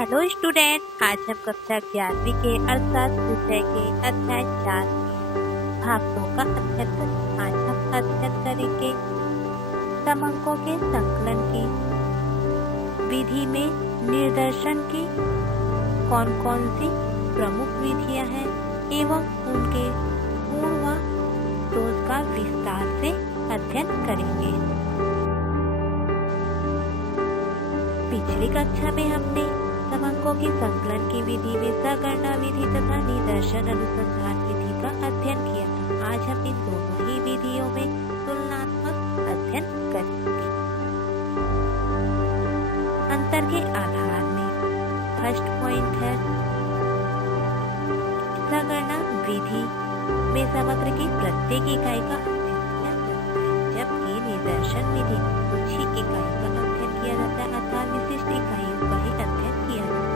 Hello student, आज हम कक्षा 11वीं के अर्थशास्त्र विषय के अध्याय 4 के भाग 2 का अध्ययन करेंगे। आज हम अध्ययन करेंगे समंकों के संकलन की विधि में निर्देशन की कौन कौन सी प्रमुख विधियां हैं एवं उनके गुण व दोष का विस्तार से अध्ययन करेंगे। पिछली कक्षा में हमने समंकों की संकलन की विधि में सगणना विधि तथा निदर्शन अनुसंधान विधि का अध्ययन किया था। आज हम इन दोनों ही विधियों में तुलनात्मक अध्ययन करेंगे। अंतर के आधार में फर्स्ट पॉइंट है, सगणना विधि में समग्र की प्रत्येक इकाई का अध्ययन किया जाता है, जबकि निदर्शन विधि में कुछ ही इकाई का अध्ययन किया जाता है अथवा विशिष्ट इकाइयों का ही अध्ययन किया जाता है।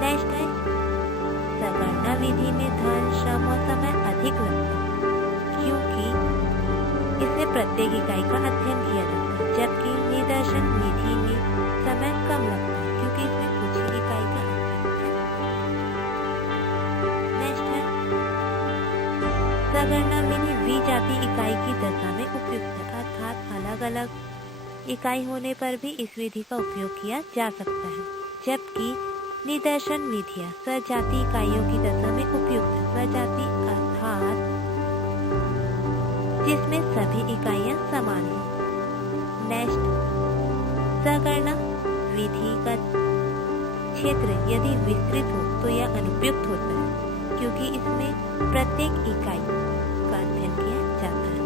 नेक्स्ट है, सगणना विधि में धन, श्रम और समय अधिक लगता है क्योंकि इसमें प्रत्येक इकाई का अध्ययन किया जाता है, जबकि निदर्शन विधि में समय कम लगता है क्योंकि इसमें कुछ ही इकाई का अध्ययन किया जाता है। नेक्स्ट है, सगणना विधि द्विजाति इकाई की दशा में उपयुक्त है, अर्थात अलग अलग इकाई होने पर भी इस विधि का उपयोग किया जा सकता है, जबकि निदर्शन विधियां सजाति इकाइयों की दशा में उपयुक्त है। सजाति अर्थात जिसमें सभी इकाइयां समान हैं। नेक्स्ट, सगणना विधि का क्षेत्र यदि विस्तृत हो तो यह अनुपयुक्त होता है क्योंकि इसमें प्रत्येक इकाई का अध्ययन किया जाता है,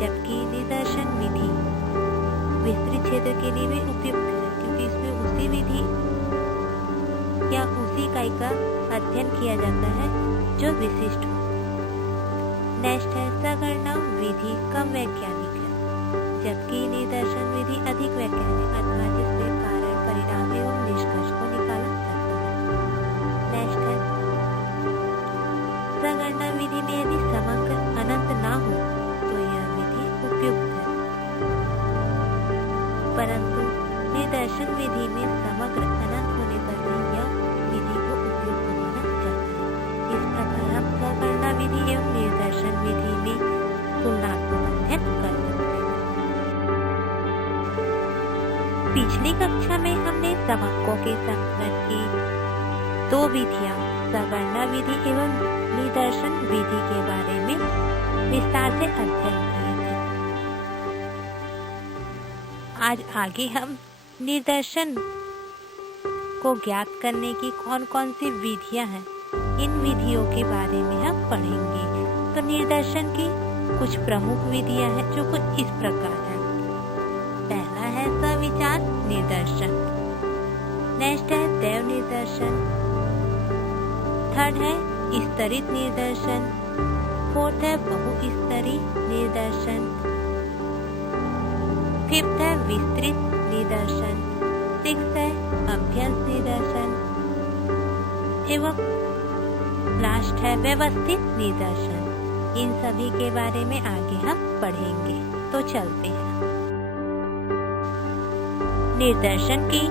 जबकि निदर्शन विधि विस्तृत क्षेत्र के लिए भी उपयुक्त है क्योंकि इसमें उसी विधि या उसी इकाई का अध्ययन किया जाता है जो विशिष्ट हो। नेक्स्ट है, सगणना विधि कम वैज्ञानिक है, जबकि निदर्शन विधि अधिक वैज्ञानिक अथवा जिससे कारण, परिणाम एवं निष्कर्ष को निकाला जाता है। नेक्स्ट है, सगणना विधि में यदि समग्र अनंत ना हो तो यह विधि उपयुक्त है, परंतु निदर्शन विधि में समग्र अनंत होने पर भी यह विधि को उपयुक्त माना जाता है। इस प्रकार हम सगणना विधि एवं निदर्शन विधि में तुलनात्मक अध्ययन कर सकते हैं। पिछली कक्षा में हमने समंकों के संकलन की दो विधियां, सगणना विधि एवं निदर्शन विधि के बारे में विस्तार से अध्ययन किए थे। आज आगे हम निदर्शन को ज्ञात करने की कौन कौन सी विधियां हैं, इन विधियों के बारे में हम पढ़ेंगे। तो निदर्शन की कुछ प्रमुख विधियां हैं जो कुछ इस प्रकार हैं। पहला है सविचार निदर्शन, नेक्स्ट है दैव निदर्शन, थर्ड है स्तरित निदर्शन, फोर्थ है बहुस्तरीय निदर्शन, फिफ्थ है विस्तृत निदर्शन, सिक्स्थ है अभ्यस्त निदर्शन एवं लास्ट है व्यवस्थित निदर्शन। इन सभी के बारे में आगे हम पढ़ेंगे, तो चलते हैं। निदर्शन की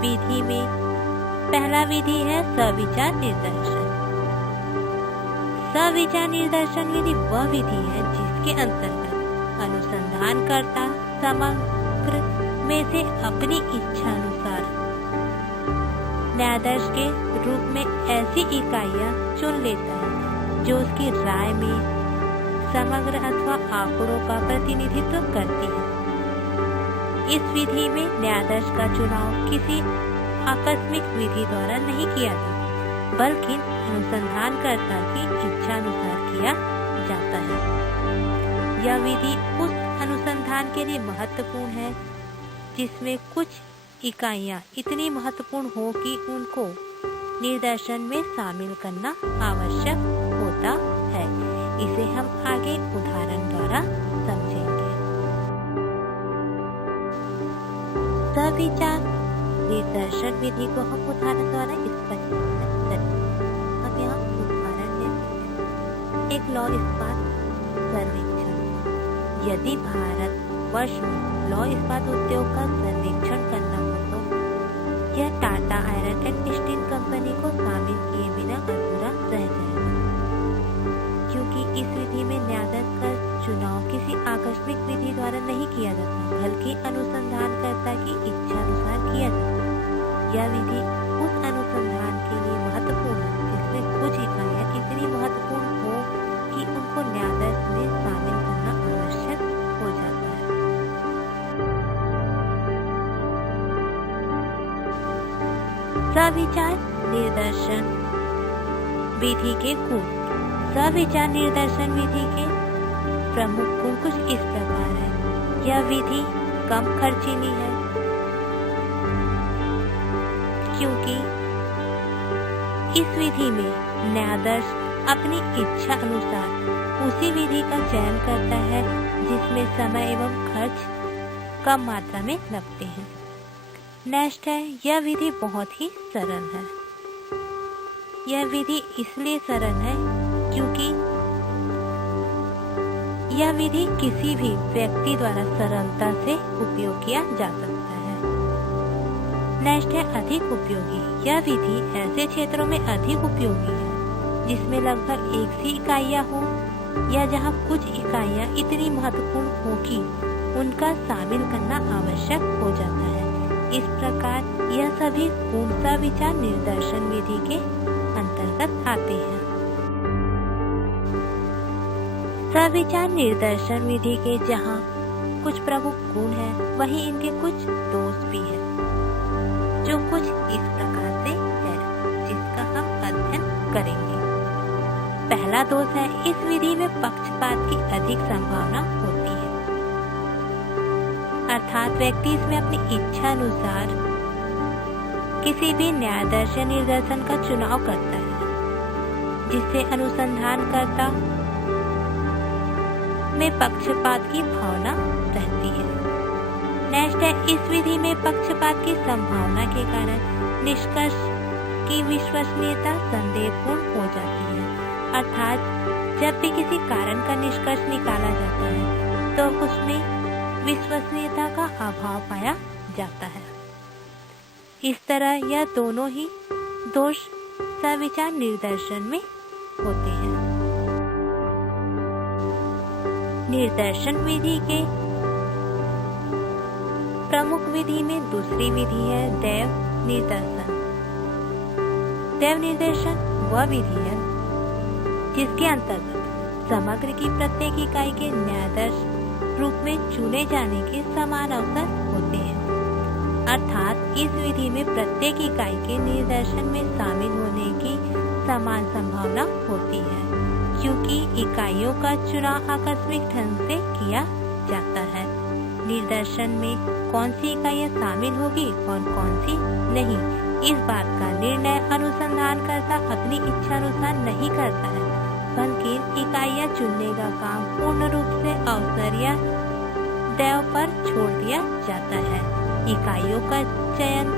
विधि में पहला विधि है सविचार निदर्शन। सविचार निदर्शन विधि वह विधि है जिसके अंतर्गत अनुसंधानकर्ता समग्र में से अपनी इच्छा अनुसार न्यायाधीश के रूप में ऐसी इकाइयां चुन लेता है जो उसकी राय में समग्र अथवा आंकड़ों का प्रतिनिधित्व करती है। इस विधि में न्यायाधीश का चुनाव किसी आकस्मिक विधि द्वारा नहीं किया जाता, बल्कि अनुसंधानकर्ता की इच्छा अनुसार किया जाता है। यह विधि उस अनुसंधान के लिए महत्वपूर्ण है जिसमें कुछ इकाइयां इतनी महत्वपूर्ण हो कि उनको निदर्शन में शामिल करना आवश्यक होता है। इसे हम आगे उदाहरण द्वारा समझेंगे। सविचार निदर्शन विधि को हम उदाहरण द्वारा स्पष्ट करेंगे। अब यहाँ उदाहरण है, एक लौह इस्पात सर्वेक्षण। यदि भारत वर्ष में लौह इस्पात उद्योग का सर्वेक्षण करना हो तो यह टाटा आयरन कंपनी को शामिल किए बिना अधूरा रह जाएगा, क्योंकि इस विधि में न्यायाधीश का चुनाव किसी आकस्मिक विधि द्वारा नहीं किया जाता, बल्कि अनुसंधानकर्ता की इच्छा अनुसार किया जाता है। यह विधि उस अनुसंधान के लिए महत्वपूर्ण है जिसमें कुछ इकाइयां इतनी महत्वपूर्ण हो कि उनको न्यायाधीश में शामिल करना आवश्यक हो जाता है। सविचार निर्दर्शन विधि के गुण। सविचार निर्दर्शन विधि के प्रमुख गुण कुछ इस प्रकार है। यह विधि कम खर्चीली है, क्योंकि इस विधि में न्यायाधीश अपनी इच्छा अनुसार उसी विधि का चयन करता है जिसमें समय एवं खर्च कम मात्रा में लगते हैं। नेक्स्ट है, यह विधि बहुत ही सरल है। यह विधि इसलिए सरल है क्योंकि यह विधि किसी भी व्यक्ति द्वारा सरलता से उपयोग किया जा सकता है। नेक्स्ट है, अधिक उपयोगी। यह विधि ऐसे क्षेत्रों में अधिक उपयोगी है जिसमें लगभग एक सी इकाइयां हो या जहां कुछ इकाइयां इतनी महत्वपूर्ण हो कि उनका शामिल करना आवश्यक हो जाता है। इस प्रकार यह सभी गुण सविचार निर्दर्शन विधि के अंतर्गत आते हैं। सविचार निर्दर्शन विधि के जहाँ कुछ प्रमुख गुण हैं, वहीं इनके कुछ दोष भी हैं, जो कुछ इस प्रकार से है, जिसका हम अध्ययन करेंगे। पहला दोष है, इस विधि में पक्षपात की अधिक संभावना होती है, अर्थात व्यक्ति इसमें अपनी इच्छा अनुसार किसी भी न्यायाधीश या निर्दर्शन का चुनाव करता है, जिससे अनुसंधानकर्ता में पक्षपात की भावना रहती है। नेक्स्ट है, इस विधि में पक्षपात की संभावना के कारण निष्कर्ष की विश्वसनीयता संदेहपूर्ण हो जाती है, अर्थात जब भी किसी कारण का निष्कर्ष निकाला जाता है तो उसमें विश्वसनीयता का अभाव पाया जाता है। इस तरह यह दोनों ही दोष सविचार निर्दर्शन में होते हैं। निर्दर्शन विधि के प्रमुख विधि में दूसरी विधि है दैव निर्दर्शन। दैव निर्दर्शन वह विधि है जिसके अंतर्गत समग्र की प्रत्येक इकाई के न्यायाधीश रूप में चुने जाने के समान अवसर होते हैं, अर्थात इस विधि में प्रत्येक इकाई के निर्दर्शन में शामिल होने की समान संभावना होती है, क्योंकि इकाइयों का चुनाव आकस्मिक ढंग से किया जाता है। निर्दर्शन में कौन सी इकाइयां शामिल होगी और कौन सी नहीं, इस बात का निर्णय अनुसंधानकर्ता अपनी इच्छा अनुसार नहीं करता है, बल्कि इकाइयां चुनने का काम पूर्ण रूप से अवसर या दैव पर छोड़ दिया जाता है। इकाइयों का चयन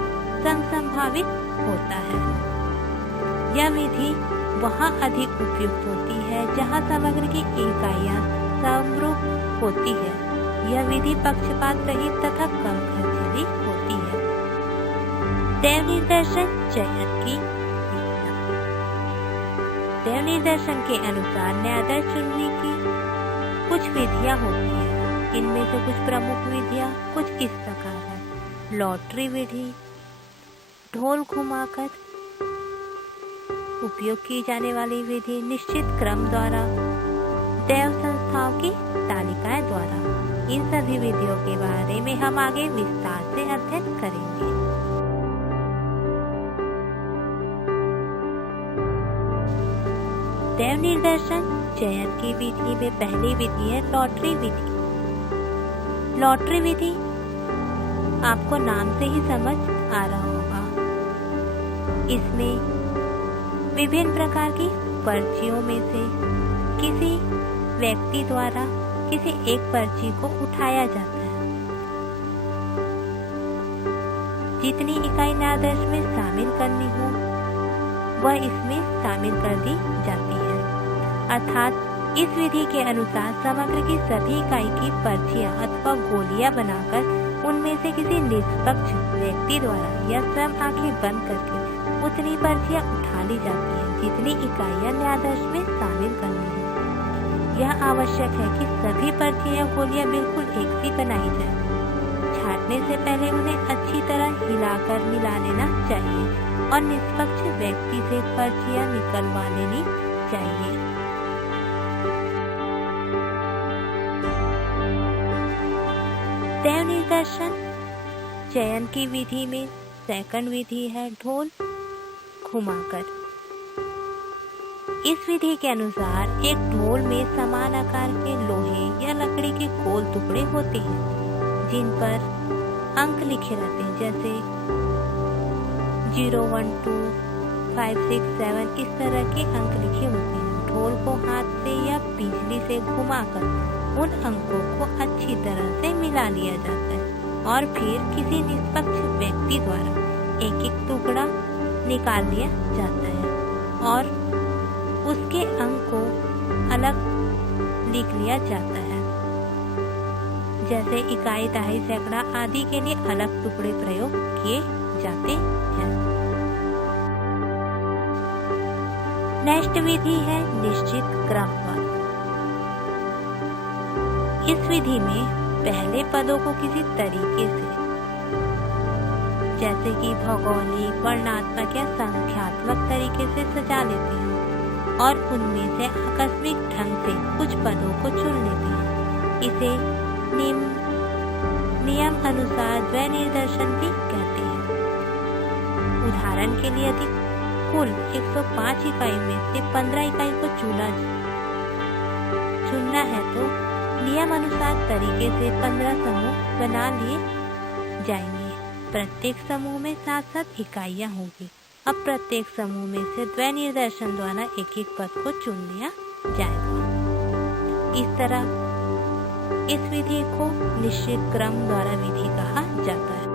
संभावित होता है। यह विधि वहाँ अधिक उपयुक्त होती है जहाँ समग्र की इकाइयां समरूप होती है। यह विधि पक्षपात रहित तथा कम खर्चीली होती है। दैव निर्दर्शन चयन की दैव निर्दर्शन के अनुसार न्यायाधीश चुनने की कुछ विधियां होती हैं। इनमें से कुछ प्रमुख विधियां कुछ इस प्रकार है। लॉटरी विधि, ढोल घुमाकर उपयोग की जाने वाली विधि, निश्चित क्रम द्वारा, दैव संस्थाओं की तालिकाएं द्वारा। इन सभी विधियों के बारे में हम आगे विस्तार से अध्ययन करेंगे। दैव निर्दर्शन चयन की विधि में पहली विधि है लॉटरी विधि। लॉटरी विधि आपको नाम से ही समझ आ रहा होगा। इसमें विभिन्न प्रकार की पर्चियों में से किसी व्यक्ति द्वारा किसी एक पर्ची को उठाया जाता है। जितनी इकाई न्यायाधीश में शामिल करनी हो वह इसमें शामिल कर दी जाती है, अर्थात इस विधि के अनुसार समग्र की सभी इकाई की पर्चियां अथवा गोलियां बनाकर उनमें से किसी निष्पक्ष व्यक्ति द्वारा या स्वयं आंखें बंद करके उतनी पर्चियां उठा ली जाती हैं जितनी इकाइयां न्यायाधीश में शामिल करनी है। यह आवश्यक है कि सभी पर्चियां या गोलियां बिल्कुल एक सी बनाई जाए। छांटने से पहले उन्हें अच्छी तरह हिलाकर मिला लेना चाहिए और निष्पक्ष व्यक्ति से पर्चियां निकलवा लेनी चाहिए। देव निर्देशन चयन की विधि में सेकंड विधि है ढोल घुमाकर। इस विधि के अनुसार एक ढोल में समान आकार के लोहे या लकड़ी के गोल टुकड़े होते हैं जिन पर अंक लिखे रहते हैं, जैसे 0, 1, 2, 5, 6, 7 इस तरह के अंक लिखे होते हैं। ढोल को हाथ से या बिजली से घुमाकर उन अंकों को अच्छी तरह से मिला लिया जाता है और फिर किसी निष्पक्ष व्यक्ति द्वारा एक एक टुकड़ा निकाल लिया जाता है और उसके अंक को अलग लिख लिया जाता है। जैसे इकाई, दहाई, सैकड़ा आदि के लिए अलग टुकड़े प्रयोग किए जाते हैं। नेक्स्ट विधि है निश्चित क्रमवार। इस विधि में पहले पदों को किसी तरीके से, जैसे कि भौगोलिक, वर्णात्मक या संख्यात्मक तरीके से सजा लेते हैं और उनमें से आकस्मिक ढंग से कुछ पदों को चुन लेते हैं। इसे नियम अनुसार द्वय निर्देशन भी कहते हैं। उदाहरण के लिए यदि कुल 105 इकाई में से 15 इकाई को चुनना है तो नियम अनुसार तरीके से 15 समूह बना लिए जाएंगे। प्रत्येक समूह में 7-7 इकाइयां होंगी। अब प्रत्येक समूह में से द्वय निर्देशन द्वारा एक एक पद को चुन लिया जाएगा। इस तरह इस विधि को निश्चित क्रम द्वारा विधि कहा जाता है।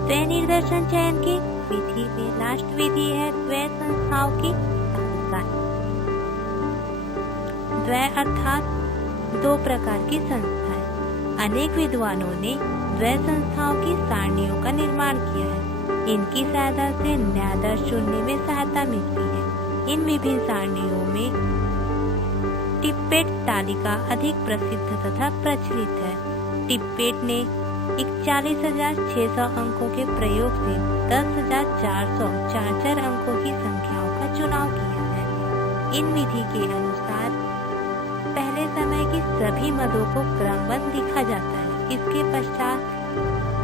द्वय निर्देशन चयन की विधि में लास्ट विधि है द्वय संस्थाओं की संस्थाएं। द्वय अर्थात दो प्रकार की संस्थाएं। अनेक विद्वानों ने द्वय संस्थाओं की सारणियों का निर्माण किया है। इनकी सहायता से न्यायाधीश चुनने में सहायता मिलती है। इन विभिन्न सारणियों में टिप्पेट तालिका अधिक प्रसिद्ध तथा प्रचलित है। टिप्पेट ने 41,600 अंकों के प्रयोग से 10,444 अंकों की संख्याओं का चुनाव किया है। इन विधि के अनुसार पहले समय की सभी मदों को क्रमबद्ध लिखा जाता है। इसके पश्चात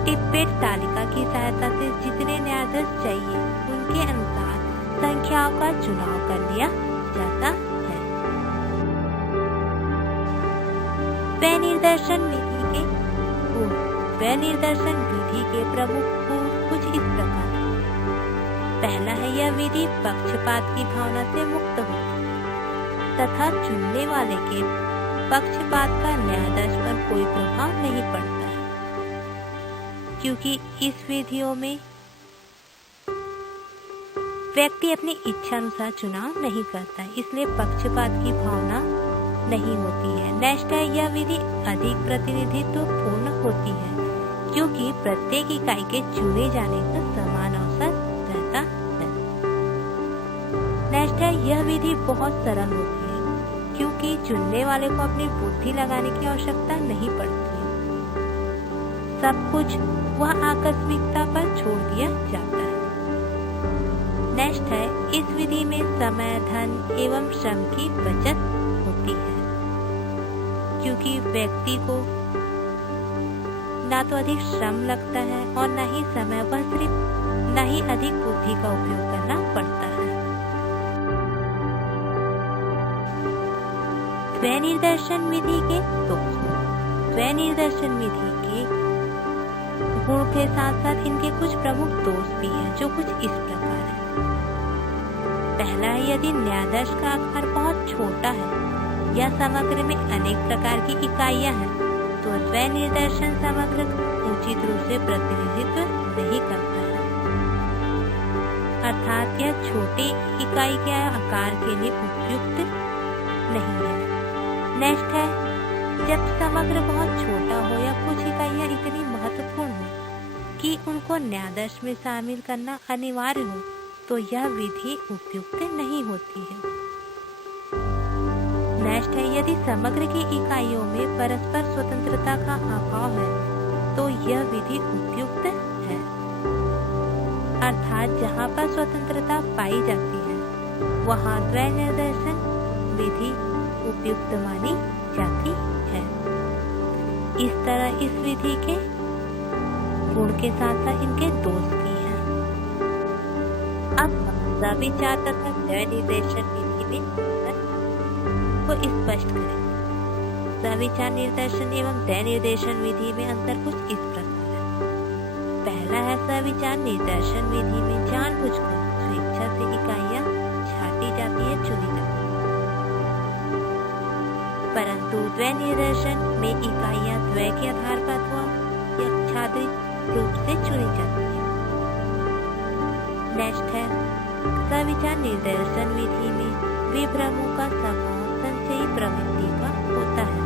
टिप्पेट तालिका की सहायता से जितने न्यायाधीश चाहिए उनके अनुसार संख्याओं का चुनाव कर लिया जाता है। द्वय निर्देशन विधि के प्रमुख गुण कुछ इस प्रकार है। पहला है यह विधि पक्षपात की भावना से मुक्त होती तथा चुनने वाले के पक्षपात का न्यायाधीश पर कोई प्रभाव नहीं पड़ता है, क्योंकि इस विधियों में व्यक्ति अपनी इच्छा अनुसार चुनाव नहीं करता है, इसलिए पक्षपात की भावना नहीं होती है। नेक्स्ट है यह विधि अधिक प्रतिनिधित्व पूर्ण होती है, क्योंकि प्रत्येक इकाई के चुने जाने का समान अवसर रहता है। नेक्स्ट है यह विधि बहुत सरल होती है, क्योंकि चुनने वाले को अपनी बुद्धि लगाने की आवश्यकता नहीं पड़ती है। सब कुछ वह आकस्मिकता पर छोड़ दिया जाता है। नेक्स्ट है इस विधि में समय, धन एवं श्रम की बचत होती है, क्योंकि व्यक्ति को ना तो अधिक श्रम लगता है और न ही समय पर न ही अधिक बुद्धि का उपयोग करना पड़ता है। द्वय निर्देशन विधि के द्वय निर्देशन विधि के गुण के साथ साथ इनके कुछ प्रमुख दोष भी हैं, जो कुछ इस प्रकार है। पहला है यदि न्यायाधीश का आकार बहुत छोटा है या समग्र में अनेक प्रकार की इकाइयां हैं तो द्वय निर्देशन समग्र उचित रूप से प्रतिनिधित्व नहीं करता है, अर्थात यह छोटी इकाई के आकार के लिए उपयुक्त नहीं है। नेक्स्ट है जब समग्र बहुत छोटा हो या कुछ इकाइयां इतनी महत्वपूर्ण हो कि उनको न्यायाधीश में शामिल करना अनिवार्य हो तो यह विधि उपयुक्त नहीं होती है। नेक्स्ट है, यदि समग्र की इकाइयों में परस्पर स्वतंत्रता का अभाव है तो यह विधि उपयुक्त है। अर्थात जहाँ पर स्वतंत्रता पाई जाती है वहाँ द्वय निर्देशन विधि उपयुक्त मानी जाती है। इस तरह इस विधि के गुण के साथ साथ इनके दोष भी हैं। अब हम सविचार तथा द्वय निर्देशन विधि में अंतर को स्पष्ट करेंगे। सविचार निर्देशन एवं द्वय निर्देशन विधि में अंतर कुछ इस प्रकार है। पहला है, सविचार निर्देशन विधि में जानबूझकर स्वेच्छा से इकाइयां छांटी जाती है, चुनी जाती है, परंतु द्वय निर्देशन में इकाइयां द्वय के आधार पर अथवा यादृच्छिक रूप से चुनी जाती है। नेक्स्ट है, सविचार निर्देशन विधि में विभ्रमों का स्वभाव संचयी प्रवृत्ति का होता है,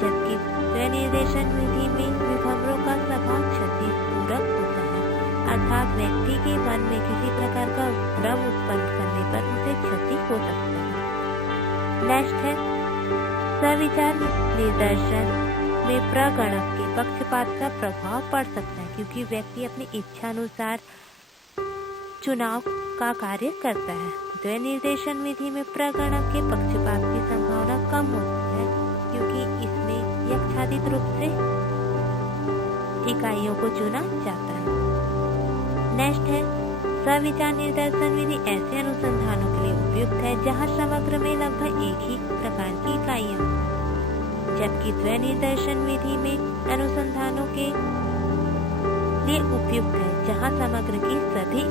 जबकि द्वय निर्देशन विधि में विभ्रमों का स्वभाव क्षतिपूरक होता है, अर्थात व्यक्ति के मन में किसी प्रकार का भ्रम उत्पन्न करने पर उसे क्षति हो सकता है। नेक्स्ट है, सविचार निर्देशन में प्रगणक के पक्षपात का प्रभाव पड़ सकता है, क्योंकि व्यक्ति अपनी इच्छा अनुसार चुनाव का कार्य करता है। द्वय निर्देशन विधि में प्रगणक के पक्षपात की संभावना कम होती है, क्योंकि इसमें यथाचित रूप से इकाइयों को चुना जाता है। नेक्स्ट है, सविचार निर्देशन विधि ऐसे अनुसंधानों के लिए उपयुक्त है जहां समग्र में लगभग एक ही प्रकार की इकाइयां, जबकि द्वय निर्देशन विधि में अनुसंधानों के लिए उपयुक्त है जहां समग्र की सभी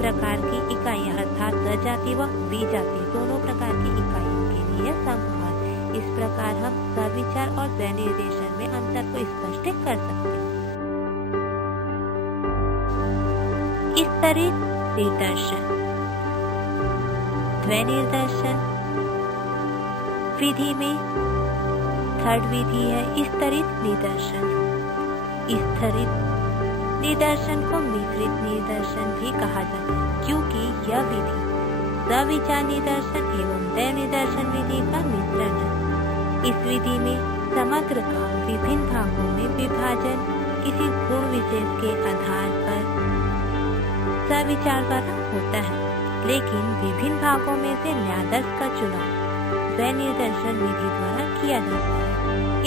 प्रकार की इकाइयां अर्थात सजातीय व विजातीय दोनों प्रकार की इकाइयों के लिए संभव है। इस प्रकार हम सविचार और द्वय निर्देशन में अंतर को स्पष्ट कर सकते हैं। स्तरित निर्देशन द्वय निर्देशन विधि में थर्ड विधि है स्तरित निर्देशन। स्तरित निर्देशन को मिश्रित निर्देशन भी कहा जाता है, क्योंकि यह विधि सविचार निर्देशन एवं द्वय निर्देशन विधि का मिश्रण है। इस विधि में समग्र का विभिन्न भागों में विभाजन किसी गुण विशेष के आधार पर सविचार द्वारा होता है, लेकिन विभिन्न भागों में से न्यायाधीश का चुनाव द्वय निर्देशन विधि द्वारा किया जाता है।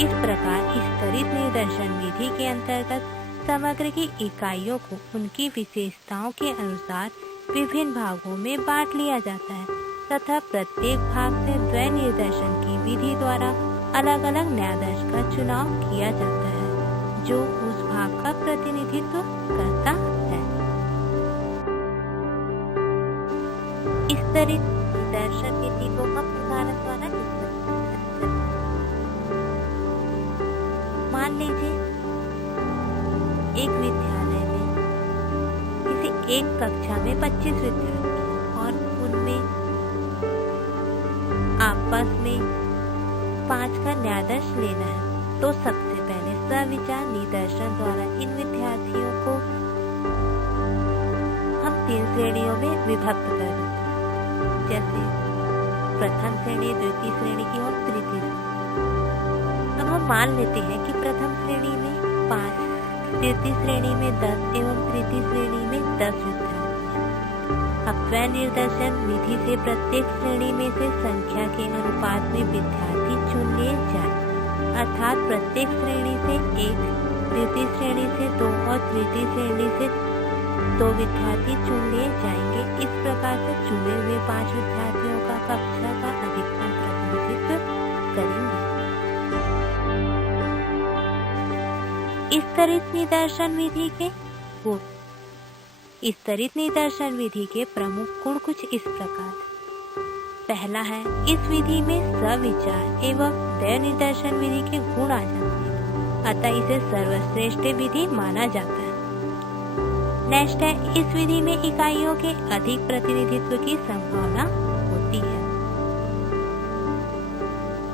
इस प्रकार स्तरित निर्देशन विधि के अंतर्गत समग्र की इकाइयों को उनकी विशेषताओं के अनुसार विभिन्न भागों में बांट लिया जाता है तथा प्रत्येक भाग से द्वय निर्देशन की विधि द्वारा अलग अलग न्यायाधीश का चुनाव किया जाता है, जो उस भाग का प्रतिनिधित्व करता है। स्तरित निर्देशन विधि को हम उदाहरण द्वारा मान लीजिए, एक विद्यालय में किसी एक कक्षा में 25 विद्यार्थी हैं और उनमें आपस में 5 का न्यायाधीश लेना है, तो सबसे पहले सविचार निर्देशन द्वारा इन विद्यार्थियों को हम 3 श्रेणियों में विभक्त कर देते हैं, जैसे प्रथम श्रेणी, द्वितीय श्रेणी एवं तृतीय श्रेणी। अब हम मान लेते हैं कि प्रथम श्रेणी में 5, द्वितीय श्रेणी में 10 एवं तृतीय श्रेणी में 10 विद्यार्थी हैं। अब द्वय निर्देशन विधि से प्रत्येक श्रेणी में से संख्या के अनुपात में विद्यार्थी चुन लिए जाए, अर्थात प्रत्येक श्रेणी से 1, द्वितीय श्रेणी से 2 और तृतीय श्रेणी से 2 विद्यार्थी चुन लिए जाएंगे। इस प्रकार से चुने हुए 5 विद्यार्थियों का कक्षा का अधिकतम प्रतिनिधित्व करेंगे। स्तरित निर्देशन विधि के गुण। स्तरित निर्देशन विधि के प्रमुख गुण कुछ इस प्रकार। पहला है, इस विधि में सविचार एवं द्वय निर्देशन विधि के गुण आ जाते हैं, अतः इसे सर्वश्रेष्ठ विधि माना जाता है। नेक्स्ट है, इस विधि में इकाइयों के अधिक प्रतिनिधित्व की संभावना होती है।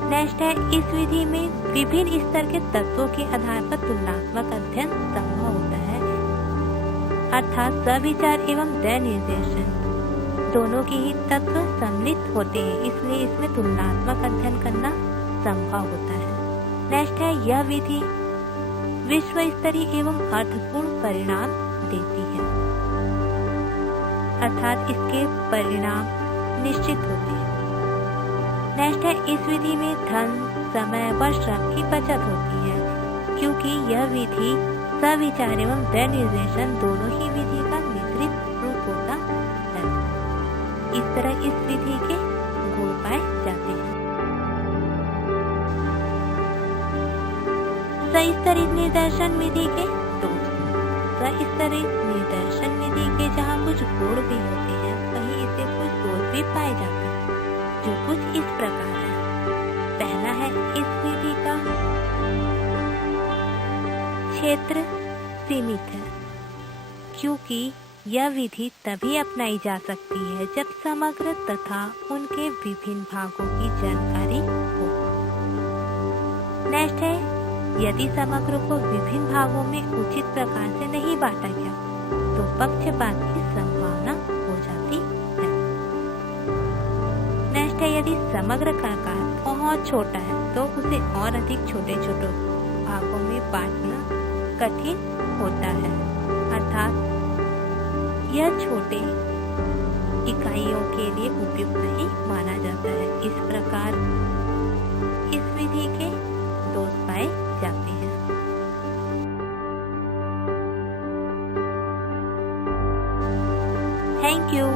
नेक्स्ट है, इस विधि में विभिन्न स्तर के तत्वों के आधार पर तुलनात्मक अध्ययन अर्थात सविचार एवं दृढ़ निर्देशन दोनों के ही तत्व सम्मिलित होते हैं, इसलिए इसमें तुलनात्मक अध्ययन करना संभव होता है। नेक्स्ट है, यह विधि विश्व स्तरीय एवं अर्थपूर्ण परिणाम देती है, अर्थात इसके परिणाम निश्चित होते हैं। नेक्स्ट है, इस विधि में धन, समय व श्रम की बचत होती है, क्योंकि यह विधि सविचार एवं दृढ़ निर्देशन दोनों ही विधि का मिश्रित रूप होता है। इस तरह इस विधि के गुण पाए जाते हैं। सस्तरित निदर्शन विधि के दोष। सस्तरित निदर्शन विधि के जहाँ कुछ गुण भी होते हैं, वहीं इसे कुछ दोष भी पाए जाते हैं, जो कुछ इस प्रकार है। पहला है, इस विधि का क्षेत्र सीमित है, क्योंकि यह विधि तभी अपनाई जा सकती है जब समग्र तथा उनके विभिन्न भागों की जानकारी हो। नेक्स्ट है, यदि समग्र को विभिन्न भागों में उचित प्रकार से नहीं बांटा गया तो पक्षपात की संभावना हो जाती है। नेक्स्ट है, यदि समग्र का आकार बहुत छोटा है तो उसे और अधिक छोटे छोटे भागों में बांटना कठिन होता है, अर्थात यह छोटे इकाइयों के लिए उपयुक्त नहीं माना जाता है। इस प्रकार इस विधि के दोष पाए जाते हैं। Thank you.